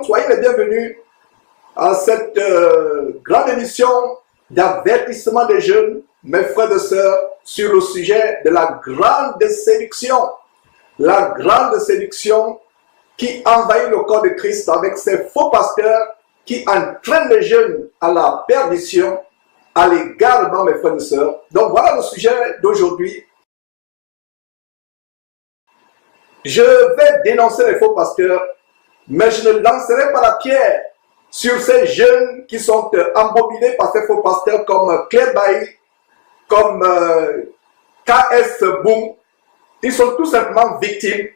Soyez les bienvenus à cette grande émission d'avertissement des jeunes, mes frères et sœurs, sur le sujet de la grande séduction. La grande séduction qui envahit le corps de Christ avec ses faux pasteurs qui entraînent les jeunes à la perdition, à l'égarement, mes frères et sœurs. Donc voilà le sujet d'aujourd'hui. Je vais dénoncer les faux pasteurs, mais je ne lancerai pas la pierre sur ces jeunes qui sont embobinés par ces faux pasteurs comme Claire Bailly, comme KS Boom. Ils sont tout simplement victimes.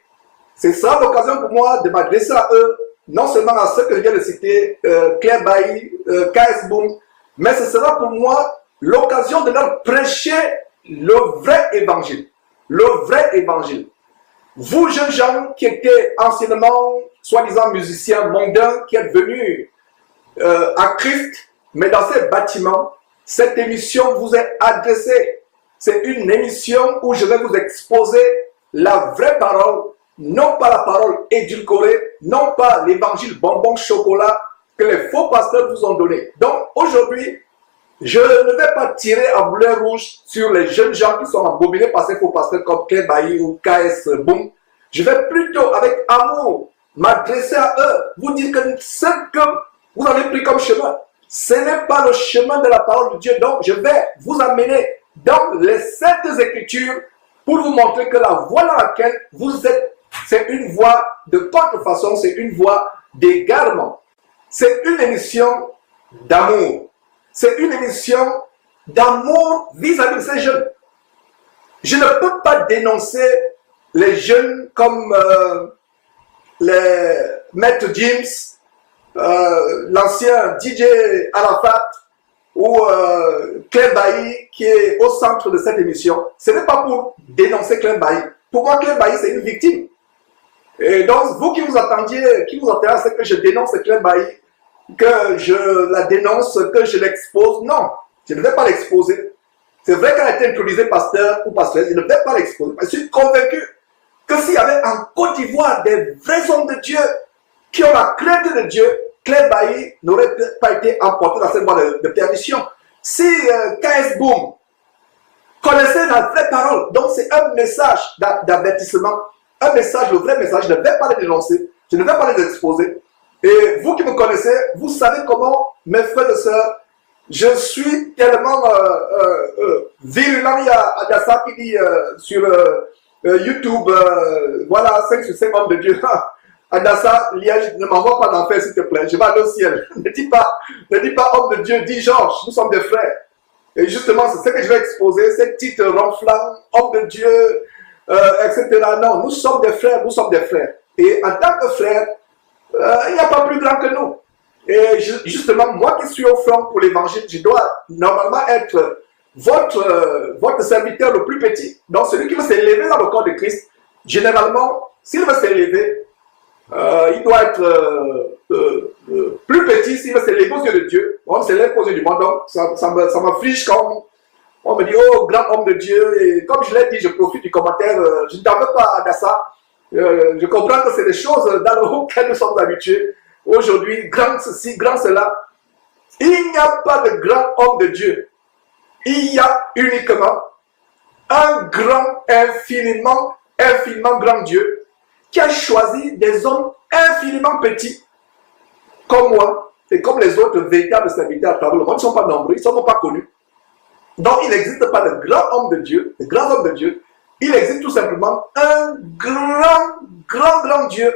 C'est ça l'occasion pour moi de m'adresser à eux, non seulement à ceux que je viens de citer, Claire Bailly, KS Boom, mais ce sera pour moi l'occasion de leur prêcher le vrai évangile. Le vrai évangile. Vous, jeunes gens qui étaient anciennement, soi-disant musiciens mondains, qui êtes venus à Christ, mais dans ces bâtiments, cette émission vous est adressée. C'est une émission où je vais vous exposer la vraie parole, non pas la parole édulcorée, non pas l'évangile bonbon chocolat que les faux pasteurs vous ont donné. Donc aujourd'hui, je ne vais pas tirer à boulet rouge sur les jeunes gens qui sont embobinés par ces faux pasteurs comme Claire Bailly ou KS Boom. Je vais plutôt, avec amour, m'adresser à eux, vous dire que ce que vous avez pris comme chemin, ce n'est pas le chemin de la parole de Dieu. Donc, je vais vous amener dans les Saintes Écritures pour vous montrer que la voie dans laquelle vous êtes, c'est une voie de contrefaçon, c'est une voie d'égarement. C'est une émission d'amour. C'est une émission d'amour vis-à-vis de ces jeunes. Je ne peux pas dénoncer les jeunes comme les Maître James, l'ancien DJ Arafat ou Claire Bailly qui est au centre de cette émission. Ce n'est pas pour dénoncer Claire Bailly. Pour moi, Claire Bailly, c'est une victime. Et donc, vous qui vous attendiez à ce que je dénonce Claire Bailly, que je la dénonce, que je l'expose, non, je ne vais pas l'exposer. C'est vrai qu'elle a été introduite pasteur ou pasteur, je ne vais pas l'exposer. Je suis convaincu que s'il y avait en Côte d'Ivoire des vrais hommes de Dieu qui ont la crainte de Dieu, Claire Bailly n'aurait pas été emporté dans cette voie de perdition. Si KS Boom connaissait la vraie parole, donc c'est un message d'avertissement, un message, le vrai message, je ne vais pas les dénoncer, je ne vais pas les exposer. Et vous qui me connaissez, vous savez comment, mes frères et sœurs, je suis tellement virulent. Il y a Adassa qui dit sur YouTube, voilà, 5 sur 5 hommes de Dieu. Adassa, Liège, ne m'envoie pas d'enfer s'il te plaît, je vais aller au ciel. Ne dis pas homme de Dieu, dis Georges, nous sommes des frères. Et justement, c'est ce que je vais exposer, ces titres ronflants, homme de Dieu, etc. Non, nous sommes des frères, nous sommes des frères. Et en tant que frères, il n'y a pas plus grand que nous. Et justement, moi qui suis au front pour l'évangile, je dois normalement être votre serviteur le plus petit. Donc celui qui veut s'élever dans le corps de Christ, généralement, s'il veut s'élever, il doit être plus petit s'il veut s'élever aux yeux de Dieu. On s'élève aux yeux du monde. Donc ça m'afflige quand on me dit, oh, grand homme de Dieu. Et comme je l'ai dit, je profite du commentaire, je ne t'en veux pas à ça. Je comprends que c'est des choses dans lesquelles nous sommes habitués. Aujourd'hui, grand ceci, grand cela. Il n'y a pas de grand homme de Dieu. Il y a uniquement un grand, infiniment grand Dieu qui a choisi des hommes infiniment petits, comme moi et comme les autres véritables serviteurs à travers le monde. Ils ne sont pas nombreux, ils ne sont pas connus. Donc, il n'existe pas de grand homme de Dieu, de grands hommes de Dieu. Il existe tout simplement un grand Dieu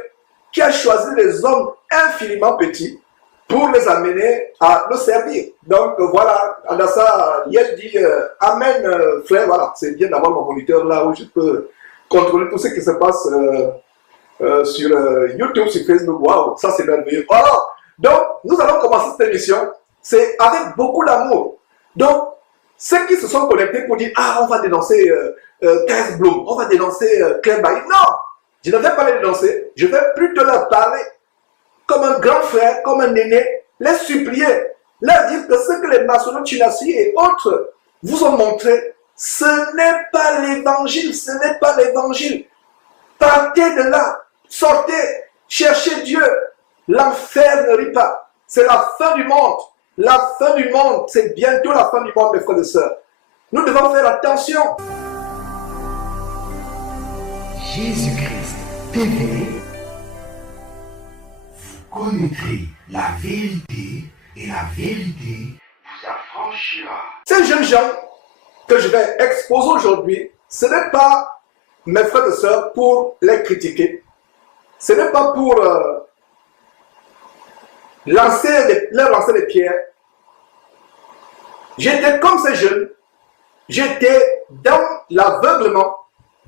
qui a choisi des hommes infiniment petits pour les amener à le servir. Donc voilà, Adassa, hier dit Amen, frère. Voilà, c'est bien d'avoir mon moniteur là où je peux contrôler tout ce qui se passe sur YouTube, sur Facebook. Waouh, ça c'est merveilleux. Voilà. Donc, nous allons commencer cette émission. C'est avec beaucoup d'amour. Donc, ceux qui se sont connectés pour dire ah, on va dénoncer KS Bloom, on va dénoncer Claire Bailly. Non, je ne vais pas les dénoncer. Je vais plutôt leur parler comme un grand frère, comme un aîné, les supplier, leur dire que ce que les maçons Tunassi et autres vous ont montré, ce n'est pas l'évangile, ce n'est pas l'évangile. Partez de là, sortez, cherchez Dieu, L'enfer ne rit pas. C'est la fin du monde. La fin du monde, c'est bientôt la fin du monde, mes frères et sœurs. Nous devons faire attention. Jésus-Christ TV, vous connaîtrez la vérité et la vérité vous affranchira. Ces jeunes gens que je vais exposer aujourd'hui, ce n'est pas, mes frères et sœurs, pour les critiquer. Ce n'est pas pour leur lancer des pierres. J'étais comme ces jeunes. J'étais dans l'aveuglement.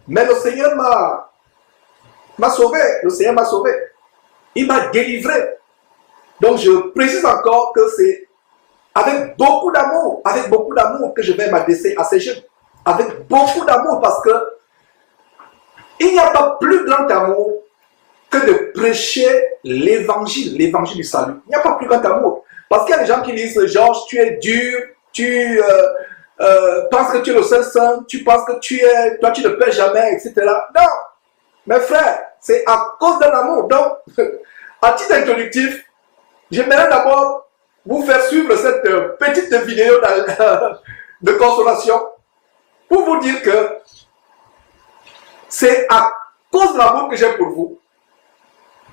Mais le Seigneur m'a sauvé. Le Seigneur m'a sauvé. Il m'a délivré. Donc je précise encore que c'est avec beaucoup d'amour que je vais m'adresser à ces jeunes. Avec beaucoup d'amour, parce que il n'y a pas plus grand amour que de prêcher l'évangile du salut. Il n'y a pas plus grand amour. Parce qu'il y a des gens qui disent, Georges, tu es dur, tu penses que tu es le seul saint, tu penses que toi tu ne paies jamais, etc. Non, mes frères, c'est à cause de l'amour. Donc, à titre introductif, j'aimerais d'abord vous faire suivre cette petite vidéo de consolation pour vous dire que c'est à cause de l'amour que j'ai pour vous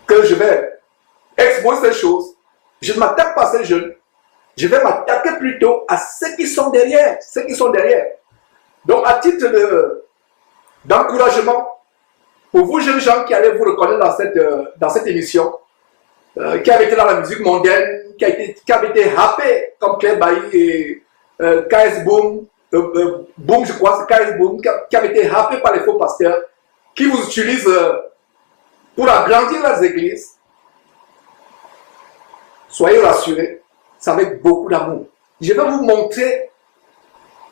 que je vais exposer ces choses. Je ne m'attaque pas à ces jeunes. Je vais m'attaquer plutôt à ceux qui sont derrière. Ceux qui sont derrière. Donc, à titre d'encouragement, pour vous jeunes gens qui allez vous reconnaître dans cette émission, qui avait été dans la musique mondaine, qui avait été happé comme Claire Bailly et KS Boom, Boom je crois, c'est KS Boom, qui avait été happé par les faux pasteurs, qui vous utilisent pour agrandir leurs églises. Soyez rassurés, c'est avec beaucoup d'amour. Je vais vous montrer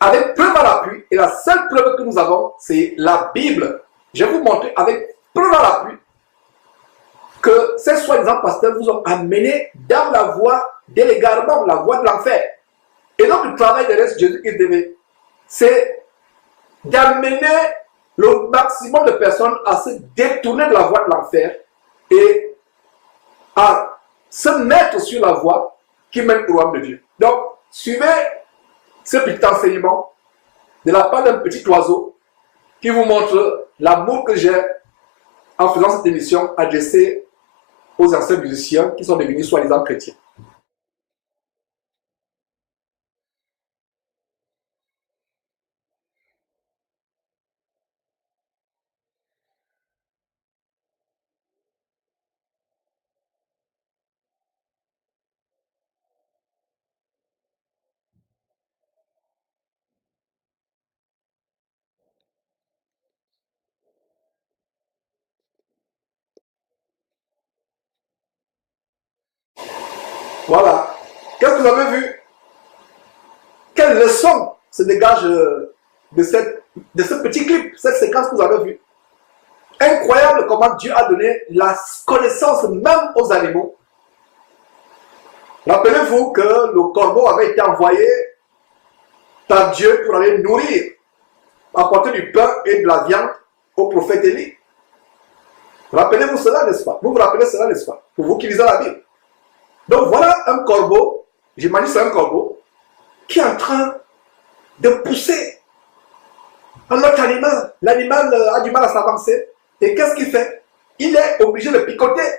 avec preuve à l'appui, et la seule preuve que nous avons, c'est la Bible. Je vais vous montrer avec preuve à l'appui que ces soi-disant pasteurs vous ont amené dans la voie de l'égarement, la voie de l'enfer. Et donc le travail de Jésus-Christ, c'est d'amener le maximum de personnes à se détourner de la voie de l'enfer et à se mettre sur la voie qui mène au royaume de Dieu. Donc, suivez ce petit enseignement de la part d'un petit oiseau qui vous montre l'amour que j'ai en faisant cette émission adressée aux anciens musiciens qui sont devenus soi-disant chrétiens. Voilà. Qu'est-ce que vous avez vu? Quelle leçon se dégage de ce petit clip, cette séquence que vous avez vue? Incroyable comment Dieu a donné la connaissance même aux animaux. Rappelez-vous que le corbeau avait été envoyé par Dieu pour aller nourrir, apporter du pain et de la viande au prophète Élie. Rappelez-vous cela, n'est-ce pas? Vous vous rappelez cela, n'est-ce pas? Pour vous qui lisez la Bible. Donc voilà un corbeau, j'imagine c'est un corbeau, qui est en train de pousser un autre animal. L'animal a du mal à s'avancer. Et qu'est-ce qu'il fait? Il est obligé de picoter.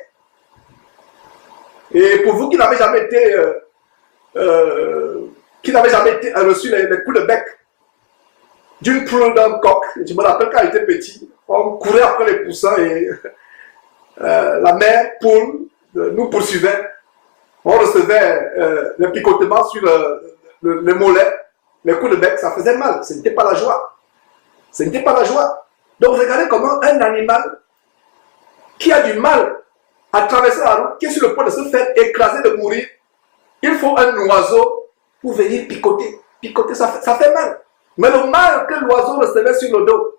Et pour vous qui n'avez jamais été, reçu les coups de bec d'une poule, d'un coq, je me rappelle quand j'étais petit, on courait après les poussins et la mère poule nous poursuivait. On recevait le picotement sur le mollet, les coups de bec, ça faisait mal, ce n'était pas la joie. Ce n'était pas la joie. Donc regardez comment un animal qui a du mal à traverser la route, qui est sur le point de se faire écraser, de mourir, il faut un oiseau pour venir picoter. Picoter, ça fait mal. Mais le mal que l'oiseau recevait sur le dos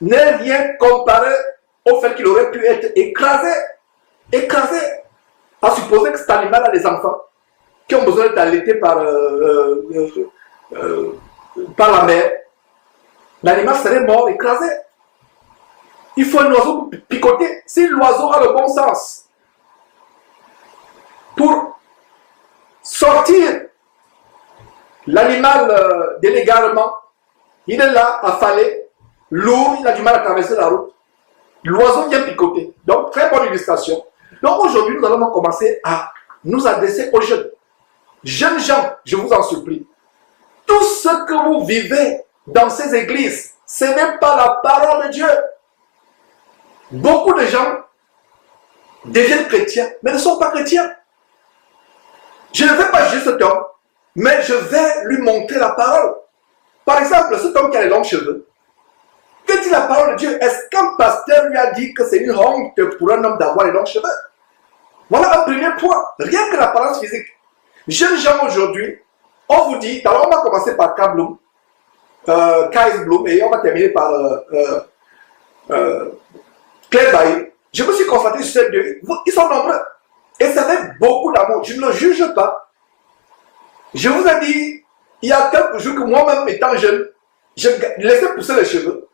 n'est rien comparé au fait qu'il aurait pu être écrasé. Écrasé. À supposer que cet animal a des enfants qui ont besoin d'être allaités par la mère. L'animal serait mort, écrasé. Il faut un oiseau pour picoter. Si l'oiseau a le bon sens, pour sortir l'animal délégalement. Il est là, affalé, lourd, il a du mal à traverser la route. L'oiseau vient picoter. Donc, très bonne illustration. Donc, aujourd'hui, nous allons commencer à nous adresser aux jeunes. Jeunes gens, je vous en supplie. Tout ce que vous vivez dans ces églises, ce n'est pas la parole de Dieu. Beaucoup de gens deviennent chrétiens, mais ne sont pas chrétiens. Je ne vais pas juger cet homme, mais je vais lui montrer la parole. Par exemple, cet homme qui a les longs cheveux, que dit la parole de Dieu? Est-ce qu'un pasteur lui a dit que c'est une honte pour un homme d'avoir les longs cheveux? Voilà un premier point. Rien que l'apparence physique. Jeunes gens aujourd'hui, on vous dit, alors on va commencer par K. Bloom, K.S. Bloom, et on va terminer par Claire Bailly. Je me suis concentré sur ces deux. Ils sont nombreux. Et ça fait beaucoup d'amour. Je ne le juge pas. Je vous ai dit, il y a quelques jours que moi-même, étant jeune, je laissais pousser les cheveux.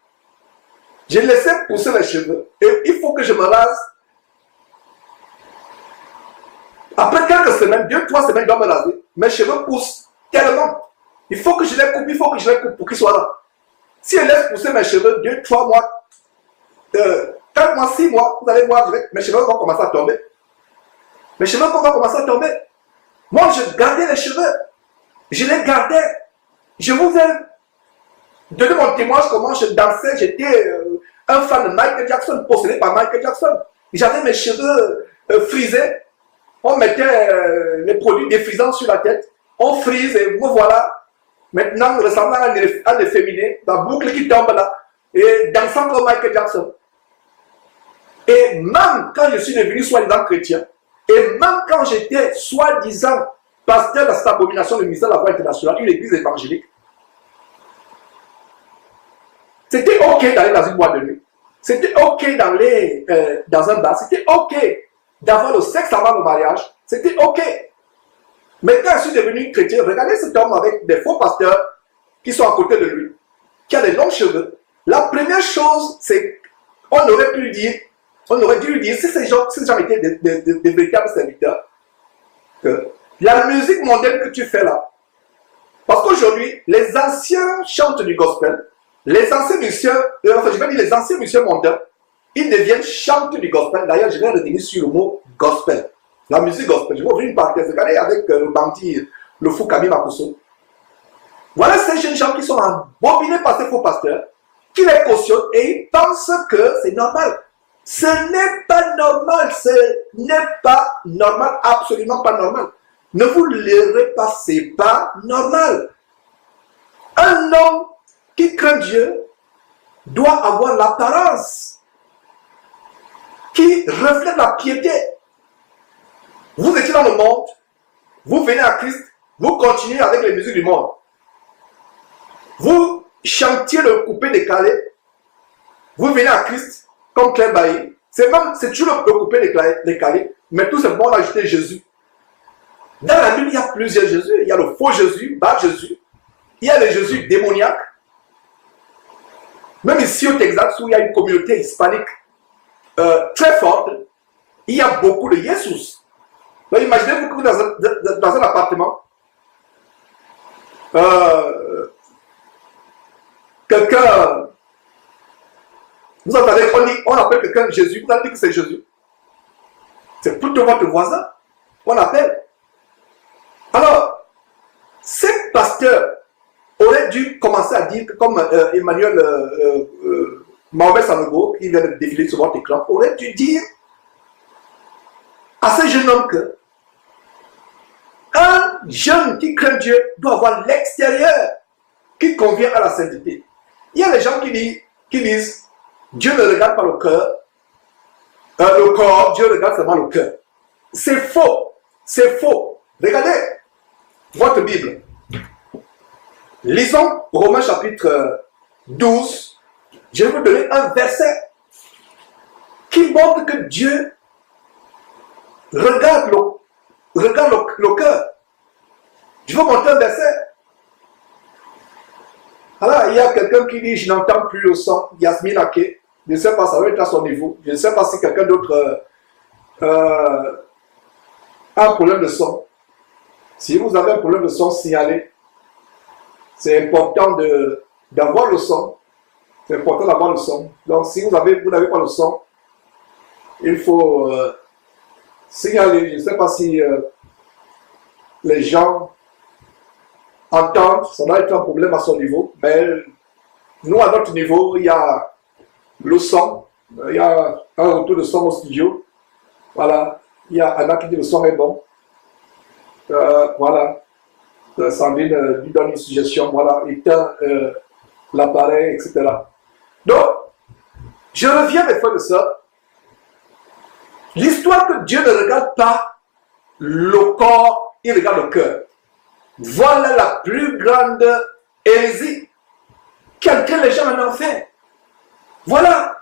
Je laissais pousser les cheveux. Et il faut que je me rase. Après quelques semaines, 2-3 semaines, je dois me raser. Mes cheveux poussent tellement. Il faut que je les coupe, pour qu'ils soient là. Si je laisse pousser mes cheveux 2-3 mois, 4 mois, 6 mois, vous allez voir, mes cheveux vont commencer à tomber. Mes cheveux vont commencer à tomber. Moi, je gardais les cheveux. Je les gardais. Je vous ai donné mon témoignage comment je dansais. J'étais un fan de Michael Jackson, possédé par Michael Jackson. J'avais mes cheveux frisés. On mettait les produits défrisants sur la tête. On frise et me voilà. Maintenant, ressemblant à un efféminé, la boucle qui tombe là. Et dansant comme Michael Jackson. Et même quand je suis devenu soi-disant chrétien, et même quand j'étais soi-disant pasteur de cette abomination du ministère de la Voix internationale, une église évangélique, c'était ok d'aller dans une boîte de nuit. C'était ok d'aller dans un bar. C'était ok d'avoir le sexe avant le mariage. C'était ok. Mais quand je suis devenu chrétien, regardez cet homme avec des faux pasteurs qui sont à côté de lui, qui a des longs cheveux. La première chose, c'est qu'on aurait pu lui dire, on aurait dû lui dire, si ces gens étaient des véritables serviteurs, que la musique mondaine que tu fais là, parce qu'aujourd'hui, les anciens chantent du gospel, les anciens musiciens, enfin je vais dire les anciens musiciens mondains, ils deviennent chanteurs du gospel. D'ailleurs, je vais revenir sur le mot gospel. La musique gospel. Je vais ouvrir une parenthèse. Regardez avec le bandit, le fou Camille Makosso. Voilà ces jeunes gens qui sont embobinés par ces faux pasteurs, qui les cautionnent et ils pensent que c'est normal. Ce n'est pas normal. Ce n'est pas normal. Absolument pas normal. Ne vous leurrez pas. C'est pas normal. Un homme qui craint Dieu doit avoir l'apparence qui reflète la piété. Vous étiez dans le monde, vous venez à Christ, vous continuez avec les musiques du monde. Vous chantiez le coupé décalé, vous venez à Christ comme Claire Bailly. C'est toujours le coupé décalé, mais tout simplement on a ajouté Jésus. Dans la Bible, il y a plusieurs Jésus. Il y a le faux Jésus, bas Jésus. Il y a le Jésus démoniaque. Même ici au Texas, où il y a une communauté hispanique très forte, il y a beaucoup de Jésus. Donc imaginez-vous que dans un appartement, quelqu'un, vous entendez, on appelle quelqu'un Jésus, vous allez dire que c'est Jésus. C'est plutôt votre voisin qu'on appelle. Alors, ces pasteurs auraient dû commencer à dire, comme Emmanuel Mahomet Sanogo, qui vient de défiler sur votre écran, aurait dû dire à ce jeune homme que un jeune qui craint Dieu doit avoir l'extérieur qui convient à la sainteté. Il y a des gens qui disent Dieu ne regarde pas le corps, Dieu regarde seulement le cœur. C'est faux, c'est faux. Regardez votre Bible. Lisons Romains chapitre 12. Je vais vous donner un verset qui montre que Dieu regarde le cœur. Je vais vous montrer un verset. Alors, il y a quelqu'un qui dit, je n'entends plus le son. Yasmine Ake. Je ne sais pas, ça va être à son niveau. Je ne sais pas si quelqu'un d'autre a un problème de son, si vous avez un problème de son, signalez. C'est important d'avoir le son. C'est important d'avoir le son. Donc, si vous n'avez pas le son, il faut signaler. Je ne sais pas si les gens entendent. Ça doit être un problème à son niveau. Mais nous, à notre niveau, il y a le son. Il y a un retour de son au studio. Voilà. Il y a Anna qui dit le son est bon. Voilà. Sandrine lui donne une suggestion. Voilà. Éteint l'appareil, etc. Donc, je reviens mes frères de sœurs. L'histoire que Dieu ne regarde pas le corps, il regarde le cœur. Voilà la plus grande hérésie que les gens en ont fait. Voilà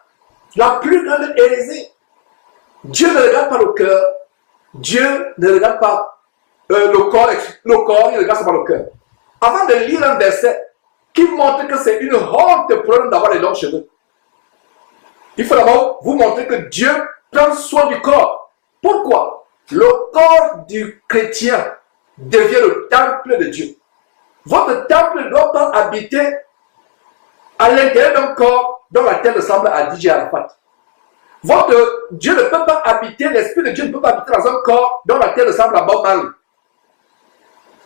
la plus grande hérésie. Dieu ne regarde pas le cœur. Dieu ne regarde pas le corps, il regarde seulement le cœur. Avant de lire un verset qui montre que c'est une honte pour l'homme d'avoir les longs cheveux, il faut d'abord vous montrer que Dieu prend soin du corps. Pourquoi? Le corps du chrétien devient le temple de Dieu. Votre temple ne doit pas habiter à l'intérieur d'un corps dont la terre ressemble à DJ Arafat. Votre Dieu ne peut pas habiter, l'Esprit de Dieu ne peut pas habiter dans un corps dont la terre ressemble à Bob Marley.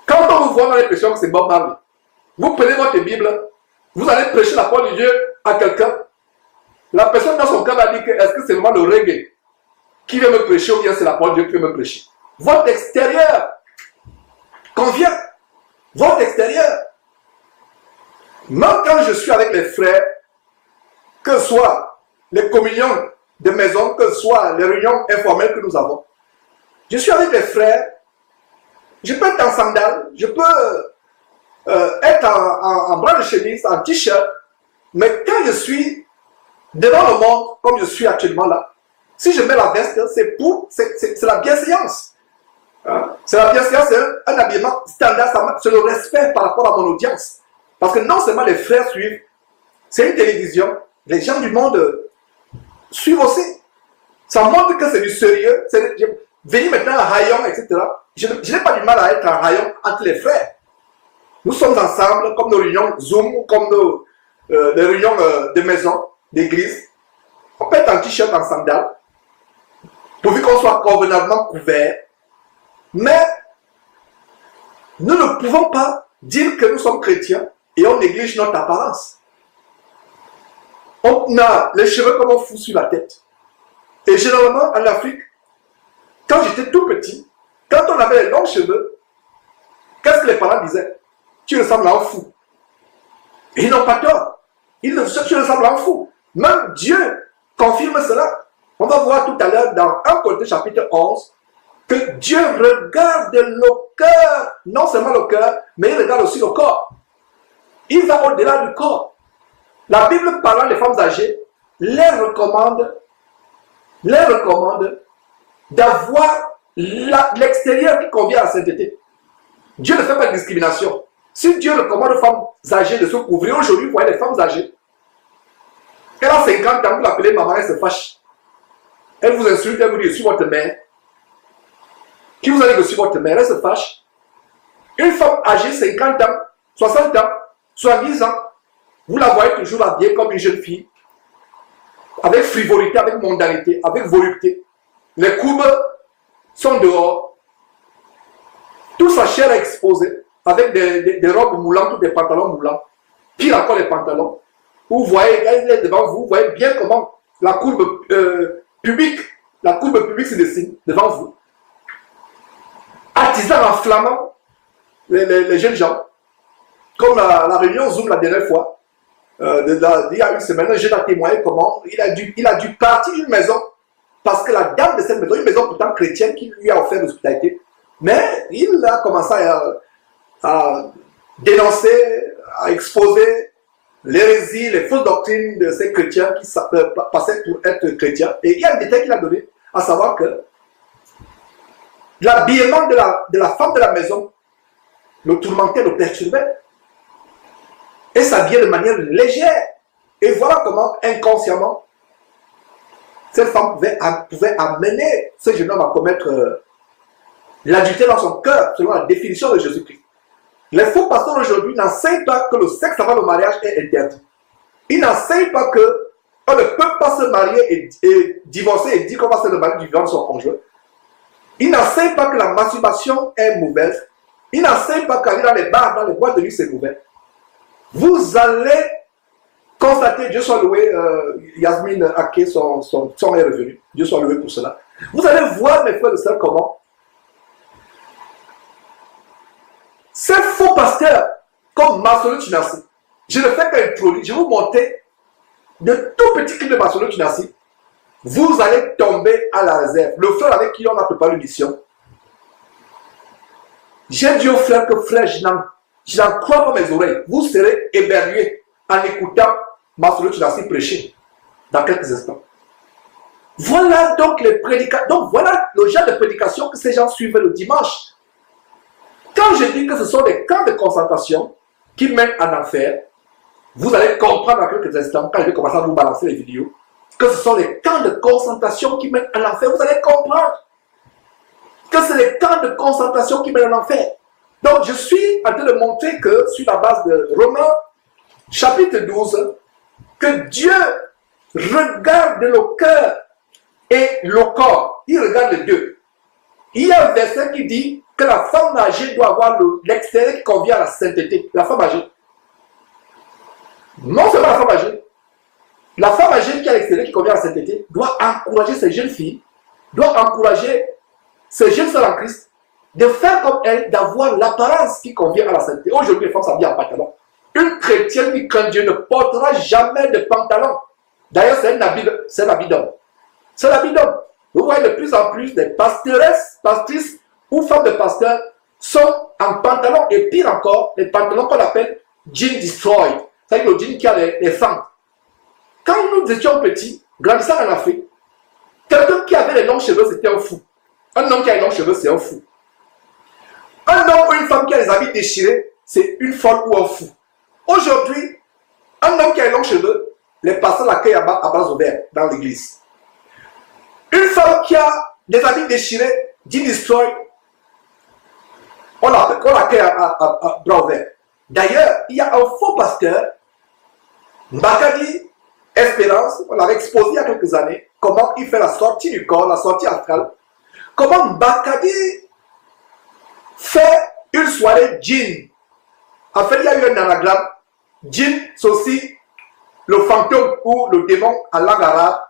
Quand on vous voit dans l'impression que c'est Bob Marley, vous prenez votre Bible, vous allez prêcher la parole de Dieu à quelqu'un. La personne dans son cœur va dire que est-ce que c'est vraiment le reggae qui vient me prêcher ou bien c'est la parole de Dieu qui vient me prêcher. Votre extérieur convient. Votre extérieur. Même quand je suis avec les frères, que ce soit les communions de maison, que ce soit les réunions informelles que nous avons, je suis avec les frères, je peux être en sandales, je peux être en bras de chemise, en t-shirt, mais quand je suis devant le monde, comme je suis actuellement là, si je mets la veste, c'est la bienséance. Hein? C'est la bienséance, c'est un habillement standard, c'est le respect par rapport à mon audience. Parce que non seulement les frères suivent, c'est une télévision, les gens du monde suivent aussi. Ça montre que c'est du sérieux. Venir maintenant à Hayon, etc. Je n'ai pas du mal à être en Hayon entre les frères. Nous sommes ensemble, comme nos réunions Zoom, comme les réunions de maison, d'église. On peut être en t-shirt, en sandales, pourvu qu'on soit convenablement couvert. Mais nous ne pouvons pas dire que nous sommes chrétiens et on néglige notre apparence. On a les cheveux comme on fout sur la tête. Et généralement, en Afrique, quand j'étais tout petit, quand on avait les longs cheveux, qu'est-ce que les parents disaient? Tu ressembles à un fou. Et ils n'ont pas tort. Tu ressembles à un fou. Même Dieu confirme cela. On va voir tout à l'heure dans 1 Corinthiens chapitre 11 que Dieu regarde le cœur, non seulement le cœur, mais il regarde aussi le corps. Il va au-delà du corps. La Bible parlant des femmes âgées les recommande d'avoir l'extérieur qui convient à la sainteté. Dieu ne fait pas de discrimination. Si Dieu recommande aux femmes âgées de se couvrir, aujourd'hui, vous voyez les femmes âgées. Elle a 50 ans, vous l'appelez maman, elle se fâche. Elle vous insulte, elle vous dit, je suis votre mère. Qui vous a dit que je suis votre mère? Elle se fâche. Une femme âgée, 50 ans, 60 ans, 70 ans, vous la voyez toujours habillée comme une jeune fille, avec frivolité, avec mondanité, avec volupté. Les courbes sont dehors. Toute sa chair est exposée, avec des robes moulantes ou des pantalons moulants. Pire encore les pantalons. Vous voyez, elle est devant vous, vous voyez bien comment la courbe pubique se dessine devant vous. Attisant, enflammant les jeunes gens. Comme la réunion Zoom la dernière fois, il y a une semaine, un jeune a témoigné comment il a dû partir d'une maison parce que la dame de cette maison, une maison pourtant chrétienne qui lui a offert l'hospitalité, mais il a commencé à dénoncer, à exposer l'hérésie, les fausses doctrines de ces chrétiens qui passaient pour être chrétiens. Et il y a un détail qu'il a donné, à savoir que l'habillement de la femme de la maison le tourmentait, le perturbait. Et s'habillait de manière légère. Et voilà comment, inconsciemment, cette femme pouvait amener ce jeune homme à commettre l'adultère dans son cœur, selon la définition de Jésus-Christ. Les faux pasteurs aujourd'hui n'enseignent pas que le sexe avant le mariage est interdit. Ils n'enseignent pas qu'on ne peut pas se marier et divorcer et dire qu'on va se marier du vivant de son conjoint. Ils n'enseignent pas que la masturbation est mauvaise. Ils n'enseignent pas qu'aller dans les bars, dans les boîtes de nuit, c'est mauvais. Vous allez constater, Dieu soit loué, Yasmine Ake, son est revenu. Dieu soit loué pour cela. Vous allez voir, mes frères et sœurs, comment ces faux pasteurs, comme Marcelo Tunassi, je ne fais qu'introduire, je vais vous montrer de tout petits clips de Marcelo Tunassi. Vous allez tomber à la réserve. Le frère avec qui on a préparé l'émission, j'ai dit au frère que frère, je n'en crois pas mes oreilles. Vous serez éberlués en écoutant Marcelo Tunassi prêcher dans quelques instants. Voilà donc les prédications. Donc voilà le genre de prédication que ces gens suivent le dimanche. Quand je dis que ce sont des camps de concentration qui mènent en enfer, vous allez comprendre dans quelques instants, quand je vais commencer à vous balancer les vidéos, que ce sont les camps de concentration qui mènent en enfer. Vous allez comprendre que c'est les camps de concentration qui mènent en enfer. Donc je suis en train de montrer que, sur la base de Romains, chapitre 12, que Dieu regarde le cœur et le corps. Il regarde les deux. Il y a un verset qui dit que la femme âgée doit avoir l'extérieur qui convient à la sainteté. La femme âgée. Non seulement la femme âgée qui a l'extérieur qui convient à la sainteté doit encourager ses jeunes filles, doit encourager ses jeunes sœurs en Christ de faire comme elle, d'avoir l'apparence qui convient à la sainteté. Aujourd'hui, les femmes s'habillent en pantalon. Une chrétienne qui craint Dieu ne portera jamais de pantalon. D'ailleurs, c'est un habit d'homme. C'est l'habit d'homme. Vous voyez de plus en plus des pasteuresses, pastrices ou femmes de pasteurs sont en pantalon et pire encore, les pantalons qu'on appelle jean destroyed. C'est le jean qui a les fentes. Quand nous étions petits, grandissant en Afrique, quelqu'un qui avait les longs cheveux, c'était un fou. Un homme qui a les longs cheveux, c'est un fou. Un homme ou une femme qui a les habits déchirés, c'est une folle ou un fou. Aujourd'hui, un homme qui a les longs cheveux, les pasteurs l'accueillent à bras ouverts dans l'église. Une femme qui a des habits déchirés, jean destroyed, on l'accueille à bras ouverts. D'ailleurs, il y a un faux pasteur, Mbakadi Espérance, on l'avait exposé il y a quelques années, comment il fait la sortie du corps, la sortie astrale, comment Mbakadi fait une soirée djinn. En fait, il y a eu un anagramme. Djinn, c'est aussi le fantôme ou le démon en langue arabe.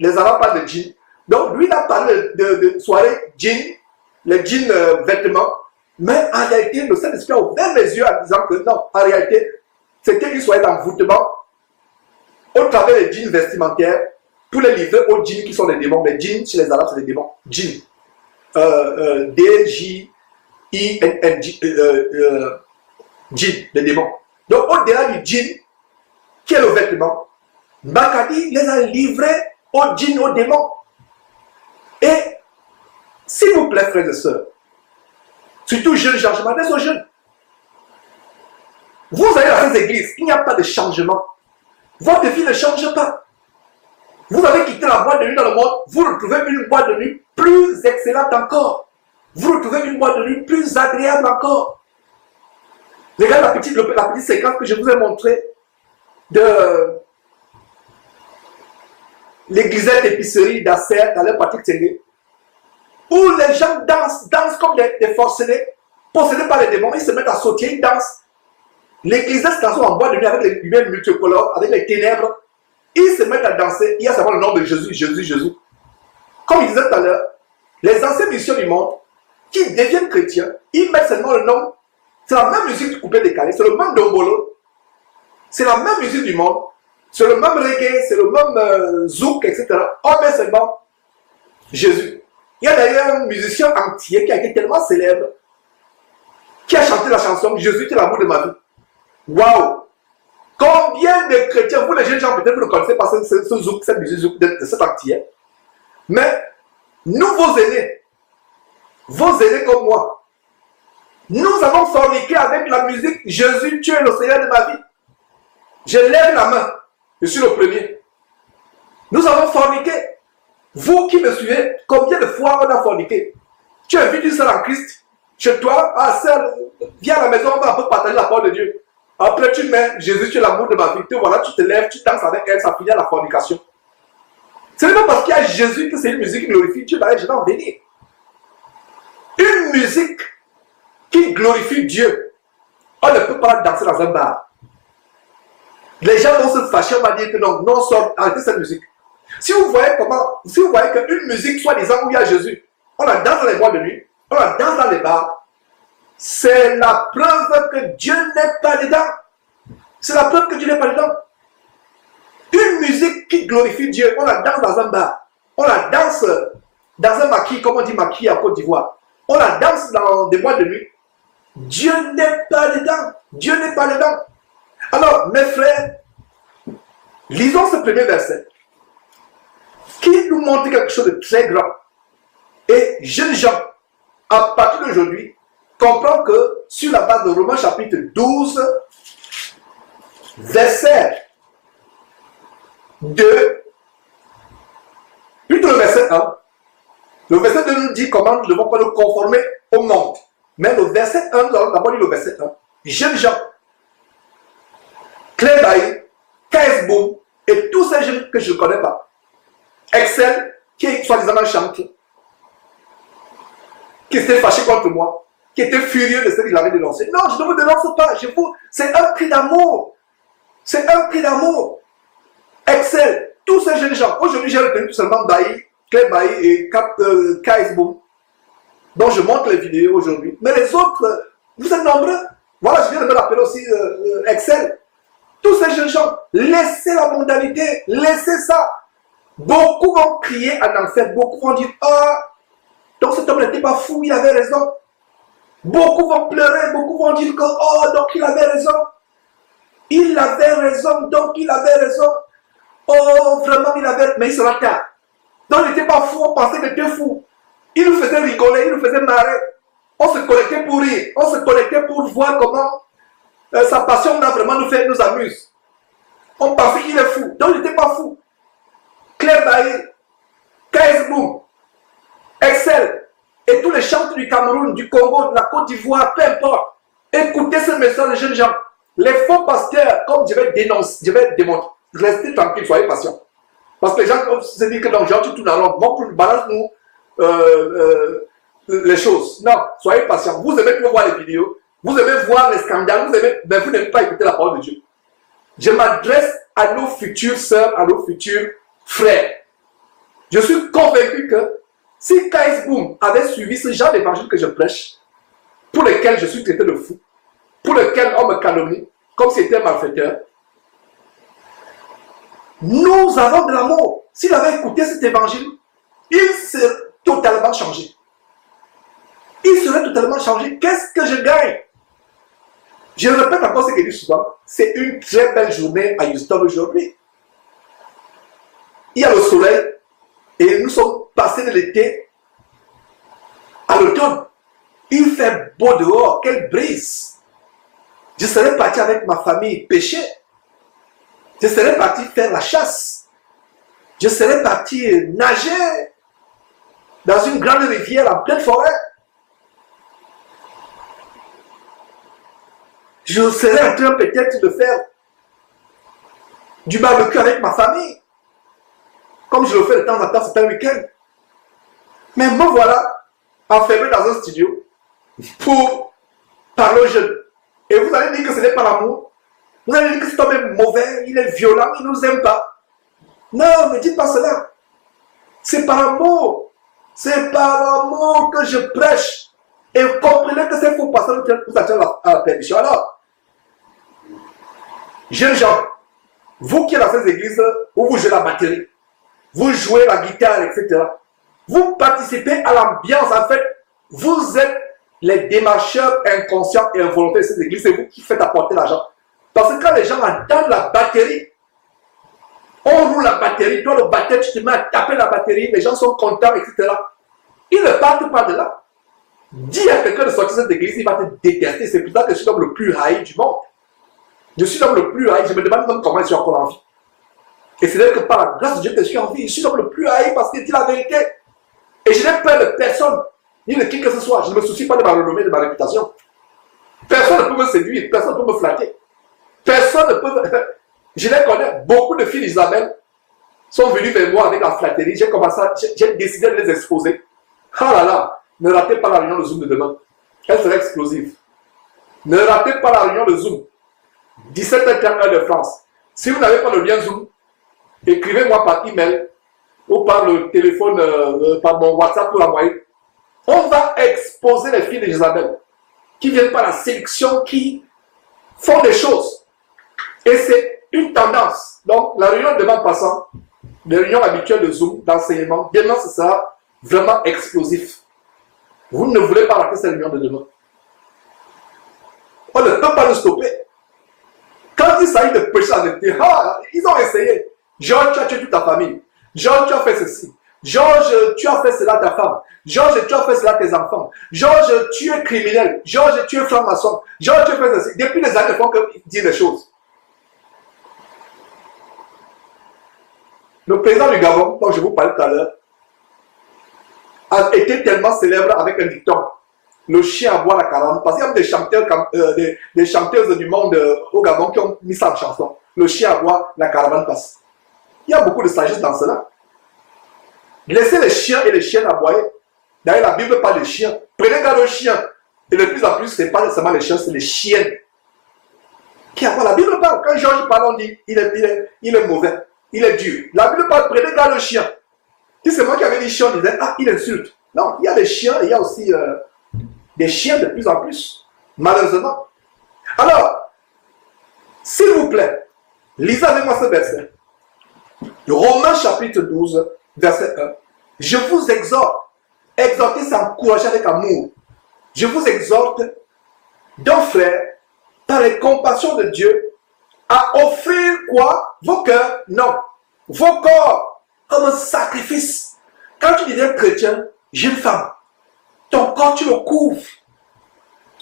Les arabes parlent de djinn. Donc, lui, il a parlé de soirée djinn, les djinn vêtements. Mais en réalité, le Saint-Esprit a ouvert les yeux en disant que non, en réalité, c'était une soirée d'envoûtement au travers des djinns vestimentaires pour les livrer aux djinns qui sont des démons. Les djinns, chez les arabes, c'est des démons. Djinn. D-J-I-N-N, djinn, les démons. Donc, au-delà du djinn, qui est le vêtement, Mbakadi les a livrés aux djinns, aux démons. Et, s'il vous plaît, frères et sœurs, surtout jeunes gens, je m'adresse aux jeunes. Vous allez dans ces églises, il n'y a pas de changement. Votre vie ne change pas. Vous avez quitté la boîte de nuit dans le monde, vous retrouvez une boîte de nuit plus excellente encore. Vous retrouvez une boîte de nuit plus agréable encore. Regardez la petite séquence que je vous ai montrée de l'église d'épicerie d'Asser dans le Patrick Tengé, où les gens dansent comme des forcenés, possédés par les démons, ils se mettent à sauter, ils dansent. L'église se transforme en boîte de nuit avec les lumières multicolores, avec les ténèbres. Ils se mettent à danser, il y a seulement le nom de Jésus, Jésus, Jésus. Comme je disais tout à l'heure, les anciens missions du monde, qui deviennent chrétiens, ils mettent seulement le nom. C'est la même musique du couplet décalé, c'est le même dombolo, c'est la même musique du monde, c'est le même reggae, c'est le même zouk, etc. On met seulement Jésus. Il y a d'ailleurs un musicien entier qui a été tellement célèbre, qui a chanté la chanson Jésus est l'amour de ma vie. Waouh! Combien de chrétiens, vous les jeunes gens, peut-être vous ne connaissez pas ce zouk, cette musique zouk de cet entier. Mais nous, vos aînés comme moi, nous avons forniqué avec la musique Jésus, tu es le Seigneur de ma vie. Je lève la main, je suis le premier. Nous avons forniqué. Vous qui me suivez, combien de fois on a forniqué? Tu invites une sœur en Christ chez toi, ah sœur, viens à la maison, on va un peu partager la parole de Dieu. Après, tu mets Jésus, tu es l'amour de ma vie. Voilà, tu te lèves, tu danses avec elle, ça finit à la fornication. Ce n'est pas parce qu'il y a Jésus que c'est une musique qui glorifie Dieu. Là, je vais en venir. Une musique qui glorifie Dieu, on ne peut pas danser dans un bar. Les gens vont se fâcher, on va dire que non, non, sort, arrêtez cette musique. Si vous voyez qu'une musique, soi-disant, où il y a Jésus, on la danse dans les boîtes de nuit, on la danse dans les bars, c'est la preuve que Dieu n'est pas dedans. C'est la preuve que Dieu n'est pas dedans. Une musique qui glorifie Dieu, on la danse dans un bar, on la danse dans un maquis, comme on dit maquis en Côte d'Ivoire, on la danse dans des boîtes de nuit. Dieu n'est pas dedans. Dieu n'est pas dedans. Alors, mes frères, lisons ce premier verset qui nous montre quelque chose de très grand. Et jeunes gens, à partir d'aujourd'hui, comprennent que sur la base de Romains chapitre 12, verset 2, plutôt le verset 1, le verset 2 nous dit comment nous ne devons pas nous conformer au monde. Mais le verset 1, nous allons d'abord lire le verset 1. Jeunes gens, Claire Bailly, KS Boom, et tous ces jeunes que je ne connais pas. Excel, qui est soi-disant un chanteur, qui était fâché contre moi, qui était furieux de ce que je l'avais dénoncé. Non, je ne vous dénonce pas. C'est un cri d'amour. C'est un cri d'amour. Excel, tous ces jeunes gens. Aujourd'hui, j'ai retenu tout seulement Bailly, Claire Bailly et KS Boom, dont je montre les vidéos aujourd'hui. Mais les autres, vous êtes nombreux. Voilà, je viens de me rappeler aussi Excel. Tous ces jeunes gens, laissez la mondialité, laissez ça. Beaucoup vont crier en enfer, beaucoup vont dire, ah, donc cet homme n'était pas fou, il avait raison. Beaucoup vont pleurer, beaucoup vont dire que, oh, donc il avait raison. Il avait raison, donc il avait raison. Oh, vraiment, il avait raison, mais il sera tard. Donc il n'était pas fou, on pensait qu'il était fou. Il nous faisait rigoler, il nous faisait marrer. On se connectait pour rire, on se connectait pour voir comment sa passion a vraiment nous amuse. On pensait qu'il est fou, donc il n'était pas fou. Claire Bailly, KS Boom, Excel et tous les chanteurs du Cameroun, du Congo, de la Côte d'Ivoire, peu importe. Écoutez ce message de jeunes gens. Les faux pasteurs, comme je vais dénoncer, je vais démontrer, restez tranquille, soyez patients. Parce que les gens se disent que dans le genre, tu tournes en rond. Bon, balance-nous les choses. Non, soyez patients. Vous aimez plus voir les vidéos, vous aimez voir les scandales, mais vous n'aimez pas écouter la parole de Dieu. Je m'adresse à nos futures sœurs, à nos futurs frères. Je suis convaincu que si KS Boom avait suivi ce genre d'évangile que je prêche, pour lequel je suis traité de fou, pour lequel on me calomnie, comme si c'était un malfaiteur, nous avons de l'amour. S'il avait écouté cet évangile, il serait totalement changé. Il serait totalement changé. Qu'est-ce que je gagne? Je répète encore ce que je dis souvent. C'est une très belle journée à Houston aujourd'hui. Il y a le soleil et nous sommes passés de l'été à l'automne. Il fait beau dehors, quelle brise. Je serais parti avec ma famille pêcher. Je serais parti faire la chasse. Je serais parti nager dans une grande rivière en pleine forêt. Je serais en train peut-être de faire du barbecue avec ma famille. Comme je le fais de temps en temps, c'est un week-end. Mais me voilà enfermé dans un studio pour parler aux jeunes. Et vous allez dire que ce n'est pas l'amour. Vous allez dire que cet homme est mauvais, il est violent, il ne nous aime pas. Non, ne dites pas cela. C'est par amour. C'est par amour que je prêche. Et vous comprenez que c'est faux parce que vous attendez à la perdition. Alors, jeunes gens, vous qui êtes dans ces églises où vous jouez la batterie, vous jouez la guitare, etc. Vous participez à l'ambiance. En fait, vous êtes les démarcheurs inconscients et involontaires de ces églises. C'est vous qui faites apporter l'argent. Parce que quand les gens entendent la batterie, on roule la batterie, toi le batteur, tu te mets à taper la batterie, les gens sont contents, etc. Ils ne partent pas de là. Dis à quelqu'un de sortir de cette église, il va te détester. C'est pour ça que je suis l'homme le plus haï du monde. Je suis l'homme le plus haï. Je me demande même comment je suis encore en vie. Et c'est que par la grâce de Dieu que je suis en vie. Je suis l'homme le plus haï parce qu'il dit la vérité. Et je n'ai peur de personne. ni de qui que ce soit. Je ne me soucie pas de ma renommée, de ma réputation. Personne ne peut me séduire, personne ne peut me flatter. Personne ne peut... Je les connais, beaucoup de filles d'Isabelle sont venues vers moi avec la flatterie. J'ai décidé de les exposer. Ah là là, ne ratez pas la réunion de Zoom de demain. Elle sera explosive. Ne ratez pas la réunion de Zoom. 17h15 heure de France. Si vous n'avez pas le lien Zoom, écrivez-moi par email ou par le téléphone, par mon WhatsApp pour l'envoyer. On va exposer les filles d'Isabelle qui viennent par la sélection, qui font des choses. Et c'est une tendance. Donc, la réunion de demain passant, les réunions habituelles de Zoom, d'enseignement, demain, ce sera vraiment explosif. Vous ne voulez pas rater cette réunion de demain. On ne peut pas le stopper. Quand il s'agit de prêcher la vérité, ils ont essayé. Georges, tu as tué toute ta famille. Georges, tu as fait ceci. Georges, tu as fait cela à ta femme. Georges, tu as fait cela à tes enfants. Georges, tu es criminel. Georges, tu es franc-maçon. Georges, tu as fait ceci. Depuis des années, ils font que dire des choses. Le président du Gabon, dont je vous parlais tout à l'heure, a été tellement célèbre avec un dicton. Le chien aboie la caravane. Parce qu'il y a des chanteurs, des chanteuses du monde au Gabon qui ont mis ça en chanson. Le chien aboie, la caravane passe. Il y a beaucoup de sagesse dans cela. Laissez les chiens et les chiennes aboyer. D'ailleurs, la Bible parle des chiens. Prenez garde aux chiens. Et de plus en plus, ce n'est pas seulement les chiens, c'est les chiennes. Qui aboient. La Bible parle. Quand Georges parle, on dit il est mauvais. Il est dur. La Bible parle, prenez garde aux chiens. Si c'est moi qui avais dit chien, on disait, il insulte. Non, il y a des chiens et il y a aussi des chiens de plus en plus. Malheureusement. Alors, s'il vous plaît, lisez avec moi ce verset. Romains chapitre 12, verset 1. Je vous exhorte. Exhorter, c'est encourager avec amour. Je vous exhorte, donc frère, par les compassions de Dieu, à offrir quoi? Vos cœurs? Non. Vos corps comme un sacrifice. Quand tu deviens chrétien, jeune femme, ton corps, tu le couvres.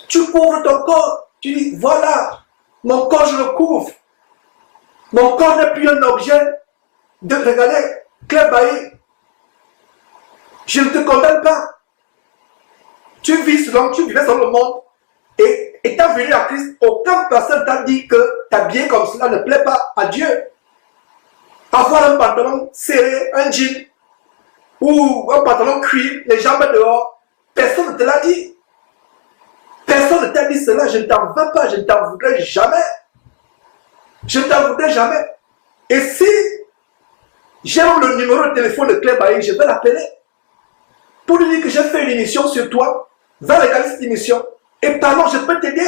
Tu couvres ton corps. Tu dis, voilà, mon corps, je le couvre. Mon corps n'est plus un objet de regarder. Claire Bailly, je ne te condamne pas. Tu vivais dans le monde et étant venu à Christ, aucune personne t'a dit que t'habiller comme cela ne plaît pas à Dieu. Avoir un pantalon serré, un jean ou un pantalon cuir, les jambes dehors, personne ne te l'a dit. Personne ne t'a dit cela, je ne t'en veux pas, je ne t'en voudrais jamais. Je ne t'en voudrais jamais. Et si j'ai le numéro de téléphone de Claire Bailly, je vais l'appeler pour lui dire que j'ai fait une émission sur toi, va regarder cette émission et pardon, je peux t'aider.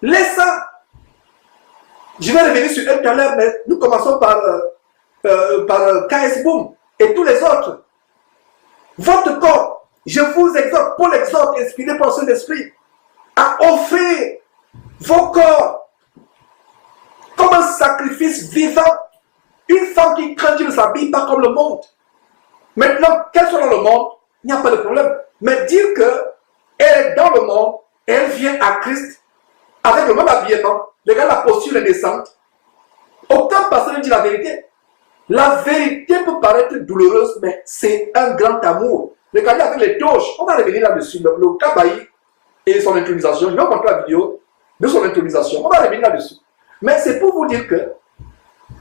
Laisse ça. Je vais revenir sur elle tout à l'heure, mais nous commençons par KS Boom et tous les autres. Votre corps, je vous exhorte, Paul exhorte, inspiré par son esprit, à offrir vos corps comme un sacrifice vivant. Une femme qui craint Dieu ne s'habille pas comme le monde. Maintenant, qu'elle soit dans le monde, il n'y a pas de problème. Mais dire qu'elle est dans le monde, elle vient à Christ avec le même habillement, regarde la posture indécente. Aucun pasteur ne dit la vérité. La vérité peut paraître douloureuse, mais c'est un grand amour. Regardez avec les toches, on va revenir là-dessus. Le Kabaï et son intronisation, je vais vous montrer la vidéo de son intronisation, on va revenir là-dessus. Mais c'est pour vous dire que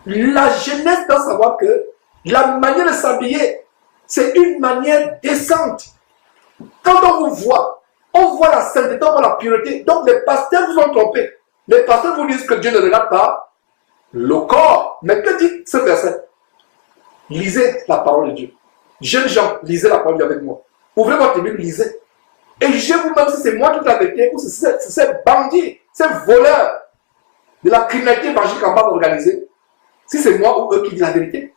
la jeunesse doit savoir que la manière de s'habiller, c'est une manière décente. Quand on vous voit, on voit la sainteté, on voit la pureté. Donc les pasteurs vous ont trompé. Les pasteurs vous disent que Dieu ne regarde pas le corps. Mais que dit ce verset? Lisez la parole de Dieu. Jeunes gens, lisez la parole de Dieu avec moi. Ouvrez votre Bible, lisez. Et jugez-vous-même si c'est moi qui l'ai vérité ou si c'est ces bandits, ces voleurs de la criminalité évangélique en bas organisée. Si c'est moi ou eux qui disent la vérité.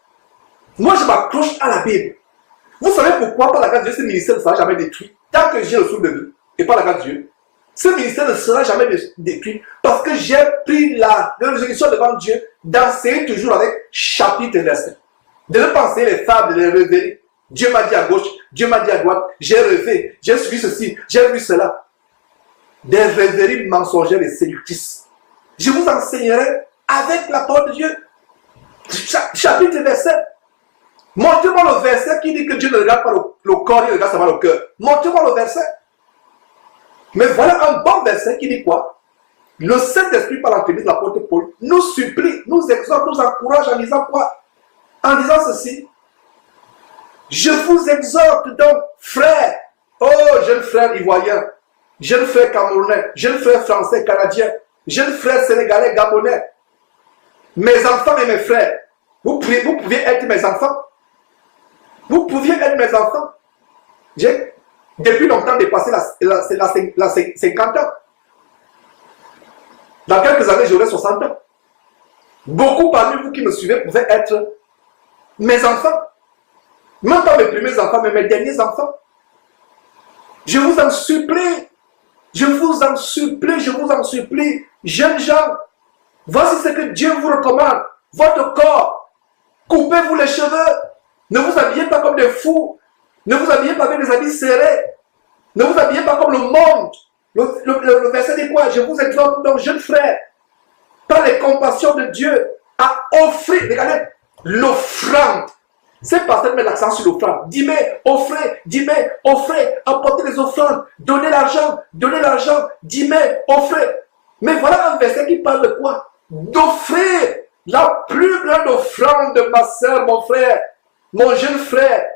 Moi, je m'accroche à la Bible. Vous savez pourquoi, par la grâce de Dieu, ce ministère ne sera jamais détruit. Tant que j'ai le souffle de vie, et par la grâce de Dieu, ce ministère ne sera jamais détruit. Parce que j'ai pris la résolution devant Dieu d'enseigner toujours avec chapitre et verset. De ne pas enseigner les fables, de les révéler. Dieu m'a dit à gauche, Dieu m'a dit à droite, j'ai rêvé, j'ai suivi ceci, j'ai vu cela. Des rêveries mensongères et séductrices. Je vous enseignerai avec la parole de Dieu. Chapitre et verset. Montrez-moi le verset qui dit que Dieu ne regarde pas le corps, il regarde seulement le cœur. Montrez-moi le verset. Mais voilà un bon verset qui dit quoi? Le Saint-Esprit, par l'entremise de l'apôtre Paul, nous supplie, nous exhorte, nous encourage en disant quoi? En disant ceci. Je vous exhorte donc, frères, oh jeunes frères ivoiriens, jeunes frères camerounais, jeunes frères français, canadiens, jeunes frères sénégalais, gabonais, mes enfants et mes frères, vous pouviez être mes enfants. Vous pouviez être mes enfants. J'ai depuis longtemps dépassé la 50 ans. Dans quelques années, j'aurai 60 ans. Beaucoup parmi vous qui me suivez pouvaient être mes enfants. Même pas mes premiers enfants, mais mes derniers enfants. Je vous en supplie. Je vous en supplie, je vous en supplie. Jeunes gens, voici ce que Dieu vous recommande. Votre corps, coupez-vous les cheveux. Ne vous habillez pas comme des fous. Ne vous habillez pas avec des habits serrés. Ne vous habillez pas comme le monde. Le verset dit quoi? Je vous exhorte donc, jeunes frères, par les compassions de Dieu, à offrir, regardez, l'offrande. C'est parce qu'elle met l'accent sur l'offrande. Dis-moi, offrez, apportez les offrandes, donnez l'argent, dis-moi, offrez. Mais voilà un verset qui parle de quoi? D'offrir la plus grande offrande de ma soeur, mon frère, mon jeune frère,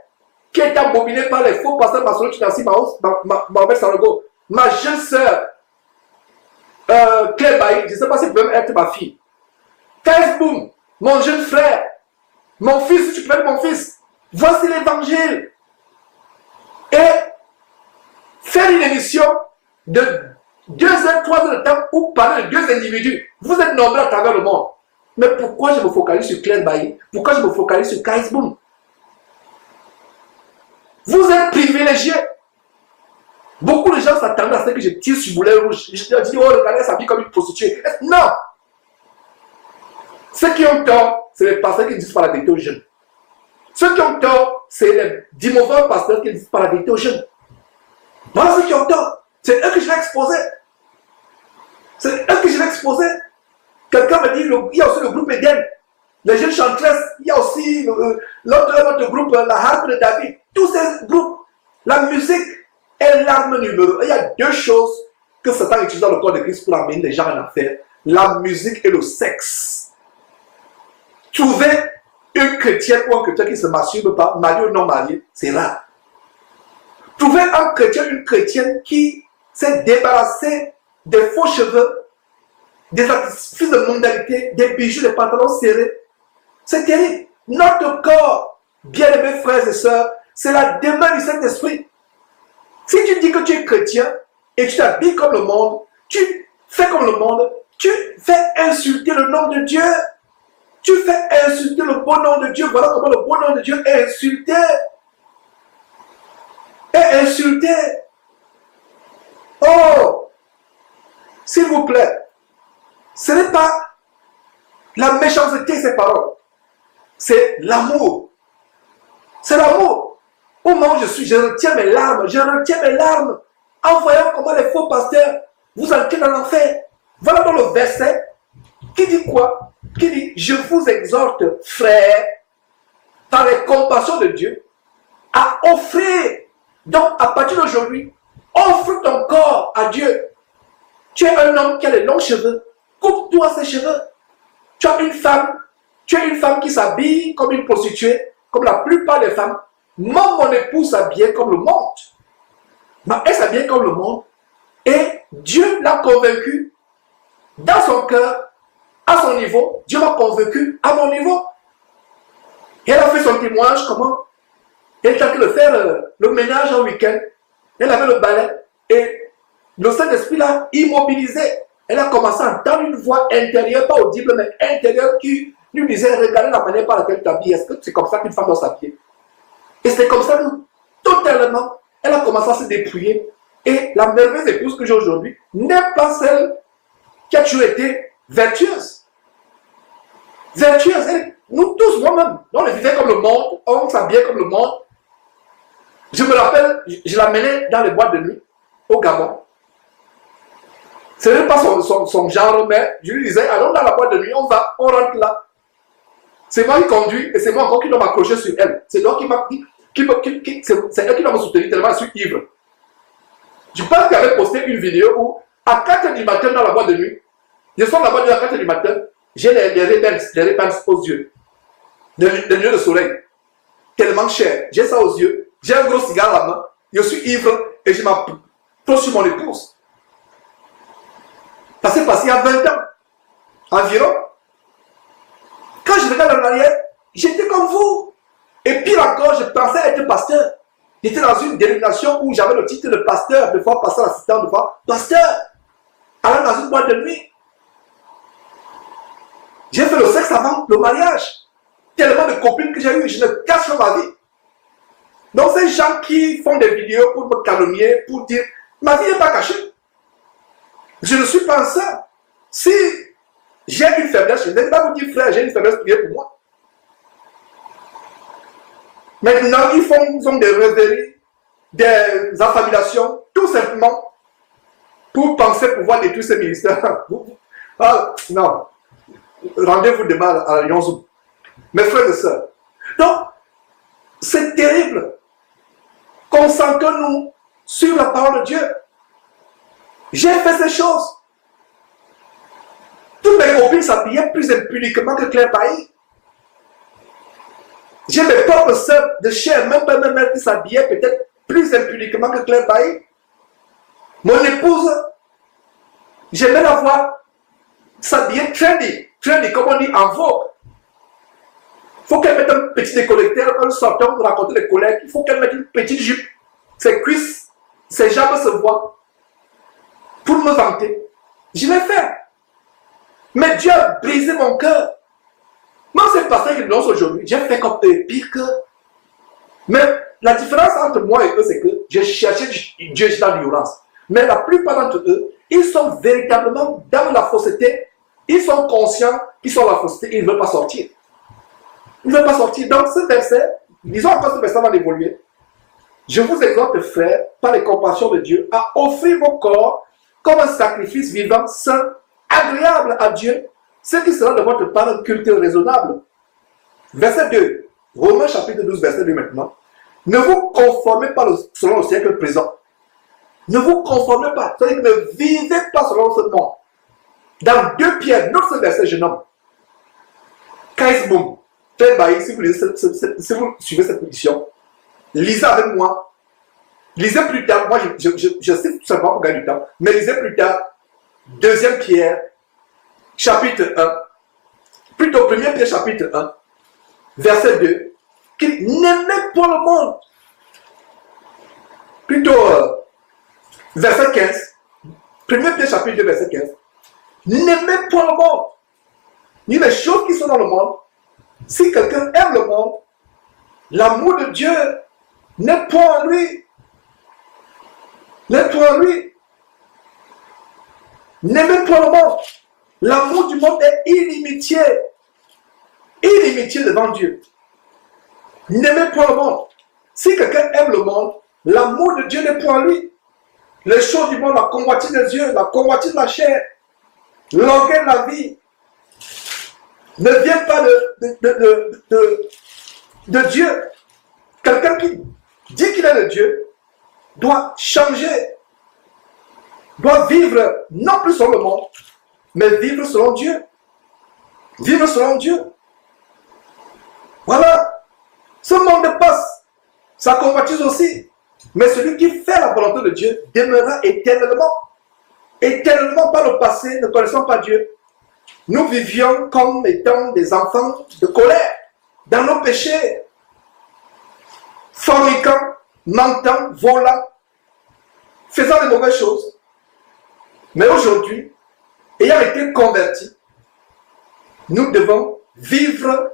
qui est abominé par les faux pasteurs maçonniques qui sont Mohamed Sanogo, ma jeune soeur, Claire Bailly, je ne sais pas si vous pouvez être ma fille. Boom, mon jeune frère, mon fils, si tu peux être mon fils, voici l'évangile. Et faire une émission de 2 heures, 3 heures de temps où parler de 2 individus. Vous êtes nombreux à travers le monde. Mais pourquoi je me focalise sur Claire Bailly? Pourquoi je me focalise sur Boom? Vous êtes privilégiés. Beaucoup de gens s'attendaient à ce que je tire sur boulet rouge. Je leur dis, oh, regardez, elle s'habille comme une prostituée. Non! Ceux qui ont tort, c'est les pasteurs qui disent pas la vérité aux jeunes. Ceux qui ont tort, c'est les mauvais pasteurs qui disent pas la vérité aux jeunes. Voilà ceux qui ont tort. C'est eux que je vais exposer. C'est eux que je vais exposer. Quelqu'un me dit, il y a aussi le groupe Eden. Les jeunes chantresses, il y a aussi l'autre groupe, la harpe de David. Tous ces groupes, la musique est l'arme numéro 1. Il y a 2 choses que Satan utilise dans le corps de Christ pour amener les gens en enfer. La musique et le sexe. Trouver une chrétienne ou un chrétien qui ne se masturbe pas, marié ou non marié, c'est rare. Trouver un chrétien, une chrétienne qui s'est débarrassé des faux cheveux, des artifices de mondanité, des bijoux, des pantalons serrés, c'est terrible. Notre corps, bien-aimés frères et sœurs, c'est la demeure du Saint-Esprit. Si tu dis que tu es chrétien et tu t'habilles comme le monde, tu fais comme le monde, tu fais insulter le nom de Dieu. Tu fais insulter le bon nom de Dieu. Voilà comment le bon nom de Dieu est insulté. Est insulté. Oh, s'il vous plaît, ce n'est pas la méchanceté, ces paroles. C'est l'amour. C'est l'amour. Au moment où je retiens mes larmes. En voyant comment les faux pasteurs vous entraînent dans l'enfer. Voilà dans le verset qui dit quoi? Qui dit, je vous exhorte, frères, par les compassions de Dieu, à offrir. Donc, à partir d'aujourd'hui, offre ton corps à Dieu. Tu es un homme qui a les longs cheveux. Coupe-toi ces cheveux. Tu es une femme qui s'habille comme une prostituée, comme la plupart des femmes. Moi, mon épouse s'habille comme le monde. Mais elle s'habille comme le monde. Et Dieu l'a convaincu dans son cœur, à son niveau. Dieu m'a convaincu à mon niveau. Et elle a fait son témoignage comment? Elle était en train de faire le ménage en week-end. Elle avait le balai. Et le Saint-Esprit l'a immobilisé. Elle a commencé à entendre une voix intérieure, pas audible, mais intérieure, qui lui disait, regardez la manière par laquelle tu t'habilles. Est-ce que c'est comme ça qu'une femme doit s'habiller? Et c'est comme ça que, totalement, elle a commencé à se dépouiller. Et la merveilleuse épouse que j'ai aujourd'hui n'est pas celle qui a toujours été vertueuse. Vertueuse. Et nous tous, moi-même, on le vivait comme le monde, on s'habillait comme le monde. Je me rappelle, je l'amenais dans les boîtes de nuit, au Gabon. Ce n'est pas son genre, mais je lui disais, allons dans la boîte de nuit, on va, on rentre là. C'est moi qui conduis et c'est moi encore qui dois m'accrocher sur elle. C'est donc qui m'a dit, c'est elle qui doit me soutenir tellement je suis ivre. Je pense qu'elle avait posté une vidéo où, à 4h du matin dans la boîte de nuit, je sors de la boîte de nuit à 4h du matin, j'ai les Ray-Bans aux yeux, des lunettes de soleil, tellement cher. J'ai ça aux yeux, j'ai un gros cigare à la main, je suis ivre et je m'approche sur mon épouse. Ça s'est passé il y a 20 ans, environ. Quand je regarde en arrière, j'étais comme vous. Et pire encore, je pensais être pasteur. J'étais dans une dénomination où j'avais le titre de pasteur, de fois pasteur assistant, de fois pasteur. Alors dans une boîte de nuit. J'ai fait le sexe avant le mariage. Tellement de copines que j'ai eues, je ne cache pas ma vie. Donc ces gens qui font des vidéos pour me calomnier, pour dire, ma vie n'est pas cachée. Je ne suis pas ça. Si j'ai une faiblesse, je ne vais pas vous dire, frère, j'ai une faiblesse, priez pour moi. Maintenant, ils ont des rêveries, des affabulations, tout simplement pour penser pouvoir détruire ce ministère. Ah, non. Rendez-vous demain à la Lyon Zoom. Mes frères et sœurs. Donc, c'est terrible. Concentrons-nous sur la parole de Dieu. J'ai fait ces choses. Toutes mes copines s'habillaient plus impudiquement que Claire Bailly. J'ai mes propres sœurs de chair, même pas même qui s'habillaient peut-être plus impudiquement que Claire Bailly. Mon épouse, j'aimais la voir s'habiller trendy, comme on dit en vogue. Il faut qu'elle mette un petit décolleté quand nous sortons pour raconter les collègues. Il faut qu'elle mette une petite jupe. Ses cuisses, ses jambes se voient. Pour me vanter. Je l'ai fait. Mais Dieu a brisé mon cœur. Moi, c'est pas ça qu'ils dénoncent aujourd'hui. J'ai fait comme eux, pire que. Mais la différence entre moi et eux, c'est que j'ai cherché Dieu dans l'ignorance. Mais la plupart d'entre eux, ils sont véritablement dans la fausseté. Ils sont conscients qu'ils sont dans la fausseté. Ils ne veulent pas sortir. Ils ne veulent pas sortir. Donc, ce verset, disons encore ce verset avant d'évoluer. Je vous exhorte, frères, par les compassions de Dieu, à offrir vos corps comme un sacrifice vivant, saint, agréable à Dieu, ce qui sera de votre part un culte raisonnable. Verset 2, Romains chapitre 12, verset 2 maintenant. Ne vous conformez pas selon le siècle présent. Ne vous conformez pas, c'est-à-dire que ne vivez pas selon ce monde. Dans 2 Pierre, notre verset, je nomme. Kaisboum, si vous suivez cette position, lisez avec moi. Lisez plus tard, moi je sais tout simplement pour gagner du temps, mais lisez plus tard 2 Pierre, chapitre 1, plutôt 1 Pierre, chapitre 1, verset 2, qu'il n'aimait pas le monde. Plutôt verset 15, 1 Pierre, chapitre 2, verset 15, n'aimez pas le monde, ni les choses qui sont dans le monde. Si quelqu'un aime le monde, l'amour de Dieu n'est pas en lui. N'est pas en lui. N'aimez pas le monde. L'amour du monde est inimitié. Inimitié devant Dieu. N'aimez pas le monde. Si quelqu'un aime le monde, l'amour de Dieu n'est pas en lui. Les choses du monde, la convoitise des yeux, la convoitise de la chair, l'orgueil de la vie, ne vient pas de Dieu. Quelqu'un qui dit qu'il est de Dieu doit changer, doit vivre non plus selon le monde, mais vivre selon Dieu. Vivre selon Dieu. Voilà. Ce monde passe. Ça convoitise aussi. Mais celui qui fait la volonté de Dieu demeurera éternellement. Éternellement par le passé, ne connaissant pas Dieu. Nous vivions comme étant des enfants de colère, dans nos péchés, forniquant, mentant, volant, faisant de mauvaises choses. Mais aujourd'hui, ayant été convertis, nous devons vivre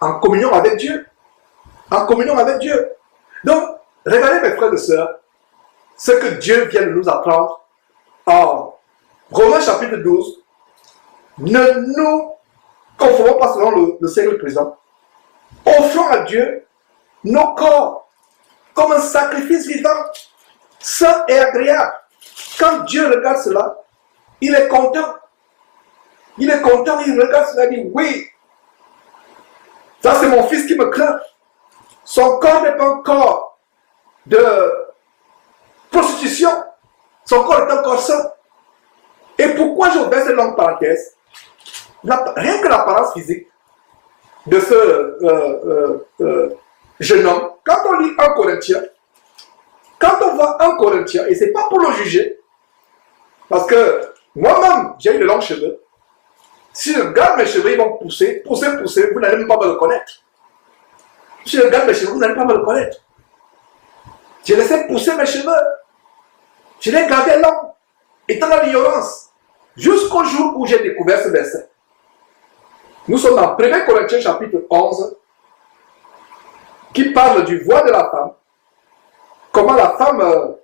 en communion avec Dieu. En communion avec Dieu. Donc, regardez mes frères et sœurs, ce que Dieu vient de nous apprendre en Romains chapitre 12. Ne nous conformons pas selon le siècle présent. Offrons à Dieu nos corps comme un sacrifice vivant, saint et agréable. Quand Dieu regarde cela, il est content. Il est content, il regarde cela, il dit oui, ça c'est mon fils qui me craint. Son corps n'est pas un corps de prostitution, son corps est un corps sain. Et pourquoi je ouvert cette longue parenthèse? Rien que l'apparence physique de ce jeune homme, quand on lit 1 Corinthiens, quand on voit 1 Corinthiens, et ce n'est pas pour le juger, parce que moi-même, j'ai eu de longs cheveux. Si je regarde mes cheveux, ils vont pousser, vous n'allez même pas me reconnaître. Si je regarde mes cheveux, vous n'allez pas me reconnaître. J'ai laissé pousser mes cheveux. Je les gardais longs, étant dans l'ignorance, jusqu'au jour où j'ai découvert ce verset. Nous sommes dans 1 Corinthiens chapitre 11, qui parle du voile de la femme, comment la femme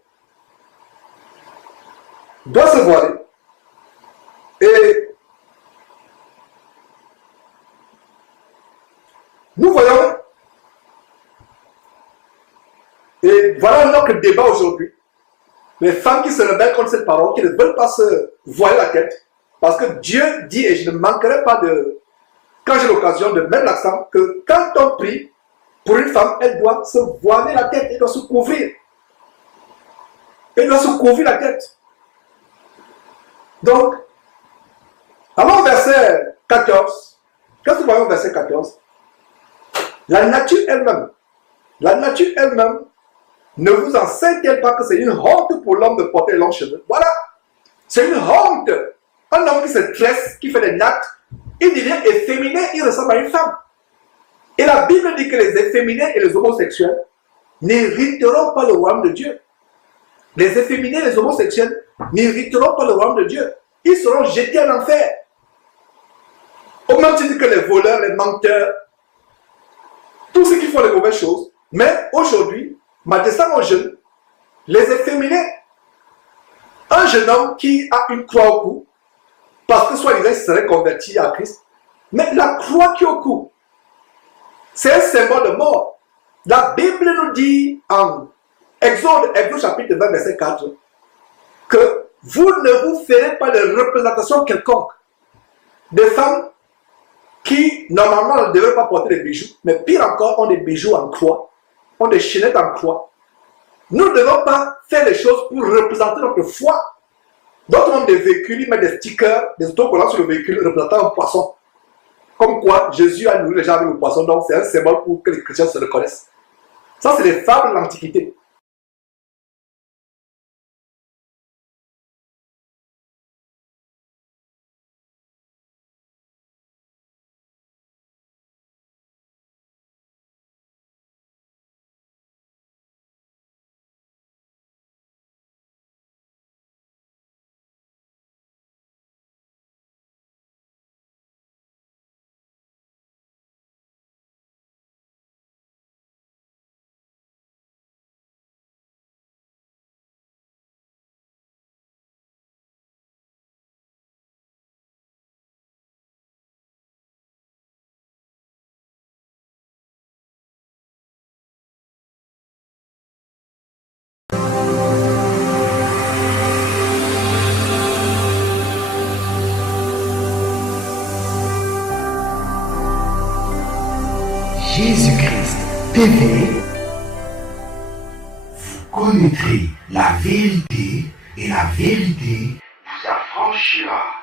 doit se voiler. Et nous voyons, et voilà notre débat aujourd'hui, les femmes qui se rebellent contre cette parole, qui ne veulent pas se voiler la tête, parce que Dieu dit, et je ne manquerai pas de, quand j'ai l'occasion de mettre l'accent, que quand on prie pour une femme, elle doit se voiler la tête, elle doit se couvrir. Elle doit se couvrir la tête. Donc, allons au verset 14. Qu'est-ce que nous voyons au verset 14? La nature elle-même ne vous enseigne-t-elle pas que c'est une honte pour l'homme de porter les longs cheveux? Voilà, c'est une honte. Un homme qui se tresse, qui fait des nattes, il devient efféminé, il ressemble à une femme. Et la Bible dit que les efféminés et les homosexuels n'hériteront pas le royaume de Dieu. Les efféminés et les homosexuels n'hériteront pas le royaume de Dieu. Ils seront jetés en enfer. Au même titre que les voleurs, les menteurs, tous ceux qui font les mauvaises choses. Mais aujourd'hui, m'adressant aux jeunes, les efféminés, un jeune homme qui a une croix au cou, parce que soi-disant il serait converti à Christ, mais la croix qui est au cou, c'est un symbole de mort. La Bible nous dit en Exode chapitre 20, verset 4, que vous ne vous ferez pas de représentation quelconque des femmes qui, normalement, ne devraient pas porter des bijoux, mais pire encore, ont des bijoux en croix, ont des chaînettes en croix. Nous ne devons pas faire les choses pour représenter notre foi. D'autres ont des véhicules, ils mettent des stickers, des autocollants sur le véhicule représentant un poisson. Comme quoi, Jésus a nourri les gens avec le poisson, donc c'est un symbole pour que les chrétiens se reconnaissent. Ça, c'est les fables de l'Antiquité. Jésus-Christ TV, vous connaîtrez la vérité et la vérité vous affranchira.